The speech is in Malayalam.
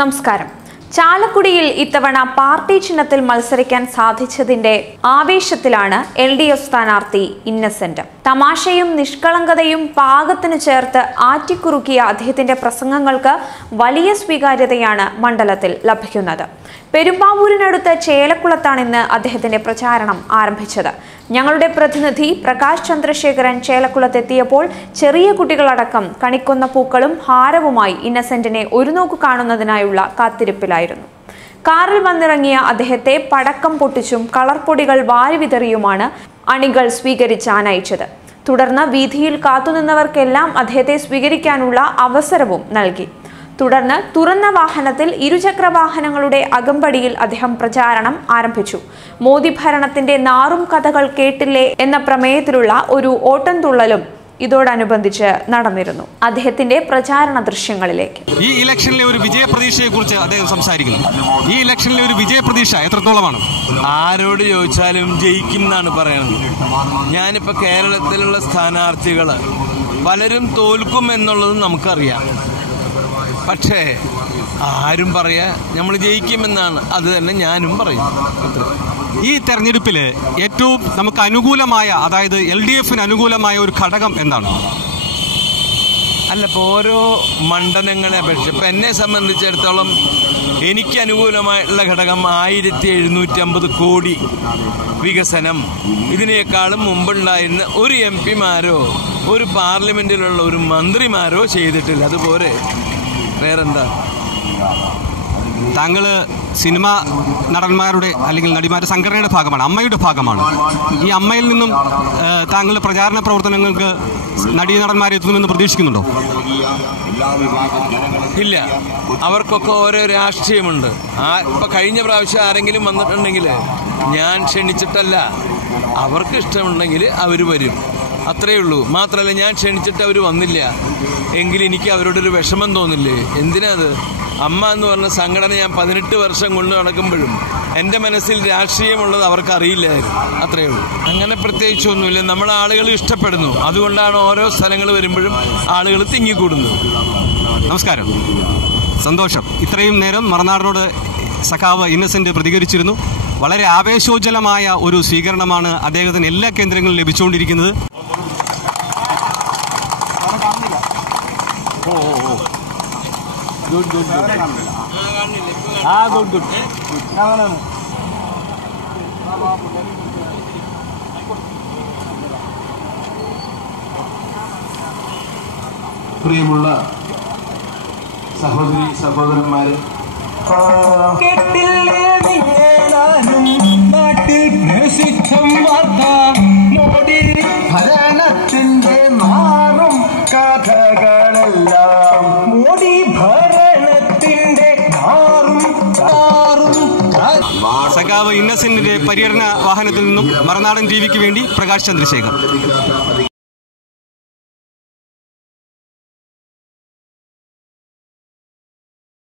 നമസ്കാരം. ചാലക്കുടിയിൽ ഇത്തവണ പാർട്ടി ചിഹ്നത്തിൽ മത്സരിക്കാൻ സാധിച്ചതിന്റെ ആവേശത്തിലാണ് LDF സ്ഥാനാർത്ഥി ഇന്നസെന്റ്. തമാശയും നിഷ്കളങ്കതയും പാകത്തിനു ചേർത്ത് ആറ്റിക്കുറുക്കിയ അദ്ദേഹത്തിന്റെ പ്രസംഗങ്ങൾക്ക് വലിയ സ്വീകാര്യതയാണ് മണ്ഡലത്തിൽ ലഭിക്കുന്നത്. പെരുമ്പാവൂരിനടുത്ത് ചേലക്കുളത്താണ് ഇന്ന് അദ്ദേഹത്തിന്റെ പ്രചാരണം ആരംഭിച്ചത്. ഞങ്ങളുടെ പ്രതിനിധി പ്രകാശ് ചന്ദ്രശേഖരൻ ചേലക്കുളത്തെത്തിയപ്പോൾ ചെറിയ കുട്ടികളടക്കം കണിക്കൊന്ന പൂക്കളും ഹാരവുമായി ഇന്നസെന്റിനെ ഒരു നോക്കു കാണുന്നതിനായുള്ള കാത്തിരിപ്പിലായിരുന്നു. കാറിൽ വന്നിറങ്ങിയ അദ്ദേഹത്തെ പടക്കം പൊട്ടിച്ചും കളർപ്പൊടികൾ വാരി വിതറിയുമാണ് അണികൾ സ്വീകരിച്ചാനയിച്ചത്. തുടർന്ന് വീഥിയിൽ കാത്തുനിന്നവർക്കെല്ലാം അദ്ദേഹത്തെ സ്വീകരിക്കാനുള്ള അവസരവും നൽകി. തുടർന്ന് തുറന്ന വാഹനത്തിൽ ഇരുചക്ര വാഹനങ്ങളുടെ അകമ്പടിയിൽ അദ്ദേഹം പ്രചാരണം ആരംഭിച്ചു. മോദി ഭരണത്തിന്റെ നാറും കഥകൾ കേട്ടില്ലേ എന്ന പ്രമേയത്തിലുള്ള ഒരു ഓട്ടംതുള്ളലും ഇതോടനുബന്ധിച്ച് നടന്നിരുന്നു. അദ്ദേഹത്തിന്റെ പ്രചാരണ ദൃശ്യങ്ങളിലേക്ക്. ഈ ഇലക്ഷനിലെ ഒരു വിജയപ്രതീക്ഷയെ കുറിച്ച് അദ്ദേഹം സംസാരിക്കുന്നു. ഈ ഇലക്ഷനിലെ ഒരു വിജയപ്രതീക്ഷ എത്രത്തോളമാണ്? ആരോട് ചോദിച്ചാലും ജയിക്കും എന്നാണ് പറയുന്നത്. ഞാനിപ്പോ കേരളത്തിലുള്ള സ്ഥാനാർത്ഥികൾ പലരും തോൽക്കും എന്നുള്ളത് നമുക്കറിയാം. പക്ഷേ ആരും പറയാ നമ്മൾ ജയിക്കുമെന്നാണ്. അത് തന്നെ ഞാനും പറയും. ഈ തെരഞ്ഞെടുപ്പിൽ ഏറ്റവും നമുക്ക് അനുകൂലമായ, അതായത് LDFന് അനുകൂലമായ ഒരു ഘടകം എന്താണ്? അല്ല, ഇപ്പോൾ ഓരോ മണ്ഡലങ്ങളെ അപേക്ഷിച്ച് ഇപ്പം എന്നെ സംബന്ധിച്ചിടത്തോളം എനിക്ക് അനുകൂലമായിട്ടുള്ള ഘടകം 1750 കോടി വികസനം. ഇതിനേക്കാളും മുമ്പുണ്ടായിരുന്ന ഒരു MP-മാരോ ഒരു പാർലമെന്റിലുള്ള ഒരു മന്ത്രിമാരോ ചെയ്തിട്ടില്ല. അതുപോലെ വേറെന്താ? താങ്കൾ സിനിമാ നടന്മാരുടെ അല്ലെങ്കിൽ നടിമാരുടെ സംഘടനയുടെ ഭാഗമാണ്, അമ്മയുടെ ഭാഗമാണ്. ഈ അമ്മയിൽ നിന്നും താങ്കളുടെ പ്രചാരണ പ്രവർത്തനങ്ങൾക്ക് നടീനടന്മാരെ എത്തുമെന്ന് പ്രതീക്ഷിക്കുന്നുണ്ടോ? ഇല്ല, അവർക്കൊക്കെ ഓരോ രാഷ്ട്രീയമുണ്ട്. ഇപ്പം കഴിഞ്ഞ പ്രാവശ്യം ആരെങ്കിലും വന്നിട്ടുണ്ടെങ്കിൽ ഞാൻ ക്ഷണിച്ചിട്ടല്ല, അവർക്ക് ഇഷ്ടമുണ്ടെങ്കിൽ അവർ വരും, അത്രയേ ഉള്ളൂ. മാത്രമല്ല, ഞാൻ ക്ഷണിച്ചിട്ട് അവർ വന്നില്ല എങ്കിൽ എനിക്ക് അവരോടൊരു വിഷമം തോന്നില്ലേ? എന്തിനാ അത്? അമ്മ എന്ന് പറഞ്ഞ സംഘടന ഞാൻ 18 വർഷം കൊണ്ട് നടക്കുമ്പോഴും എൻ്റെ മനസ്സിൽ രാഷ്ട്രീയമുള്ളത് അവർക്ക് അറിയില്ലായിരുന്നു, അത്രയേ ഉള്ളൂ. അങ്ങനെ പ്രത്യേകിച്ചൊന്നുമില്ല. നമ്മളെ ആളുകൾ ഇഷ്ടപ്പെടുന്നു, അതുകൊണ്ടാണ് ഓരോ സ്ഥലങ്ങൾ വരുമ്പോഴും ആളുകൾ തിങ്ങിക്കൂടുന്നത്. നമസ്കാരം, സന്തോഷം. ഇത്രയും നേരം മറുനാടിനോട് സഖാവ് ഇന്നസെന്റ് പ്രതികരിച്ചിരുന്നു. വളരെ ആവേശോജ്വലമായ ഒരു സ്വീകരണമാണ് അദ്ദേഹത്തിന് എല്ലാ കേന്ദ്രങ്ങളിലും ലഭിച്ചുകൊണ്ടിരിക്കുന്നത്. പ്രിയമുള്ള സഹോദരി സഹോദരന്മാരെ, നാട്ടിൽ പ്രസിദ്ധം വാർത്ത മോദി ഭരണത്തിന്റെ മാറും കഥകളെല്ലാം. മോദി ഭരണത്തിന്റെ സഖാവ് ഇന്നസെന്റിന്റെ പര്യടന വാഹനത്തിൽ നിന്നും മറുനാടൻ TVക്ക് വേണ്ടി പ്രകാശ് ചന്ദ്രശേഖർ.